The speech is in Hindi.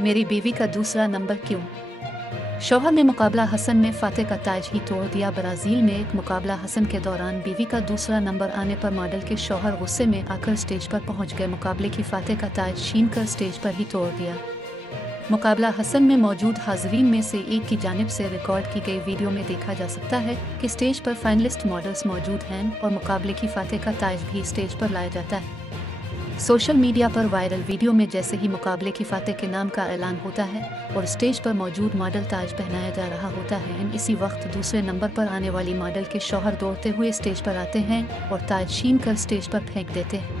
मेरी बीवी का दूसरा नंबर क्यों? शौहर ने मुकाबला हसन में फातेह का ताज ही तोड़ दिया। ब्राजील में एक मुकाबला हसन के दौरान बीवी का दूसरा नंबर आने पर मॉडल के शौहर गुस्से में आकर स्टेज पर पहुंच गए। मुकाबले की फातेह का ताज छीनकर स्टेज पर ही तोड़ दिया। मुकाबला हसन में मौजूद हाजरीन में से एक की जानिब से रिकॉर्ड की गई वीडियो में देखा जा सकता है कि स्टेज पर फाइनलिस्ट मॉडल्स मौजूद हैं और मुकाबले की फातेह का ताज भी स्टेज पर लाया जाता है। सोशल मीडिया पर वायरल वीडियो में जैसे ही मुकाबले की फातेह के नाम का ऐलान होता है और स्टेज पर मौजूद मॉडल ताज पहनाया जा रहा होता है, इसी वक्त दूसरे नंबर पर आने वाली मॉडल के शौहर दौड़ते हुए स्टेज पर आते हैं और ताज छीन कर स्टेज पर फेंक देते हैं।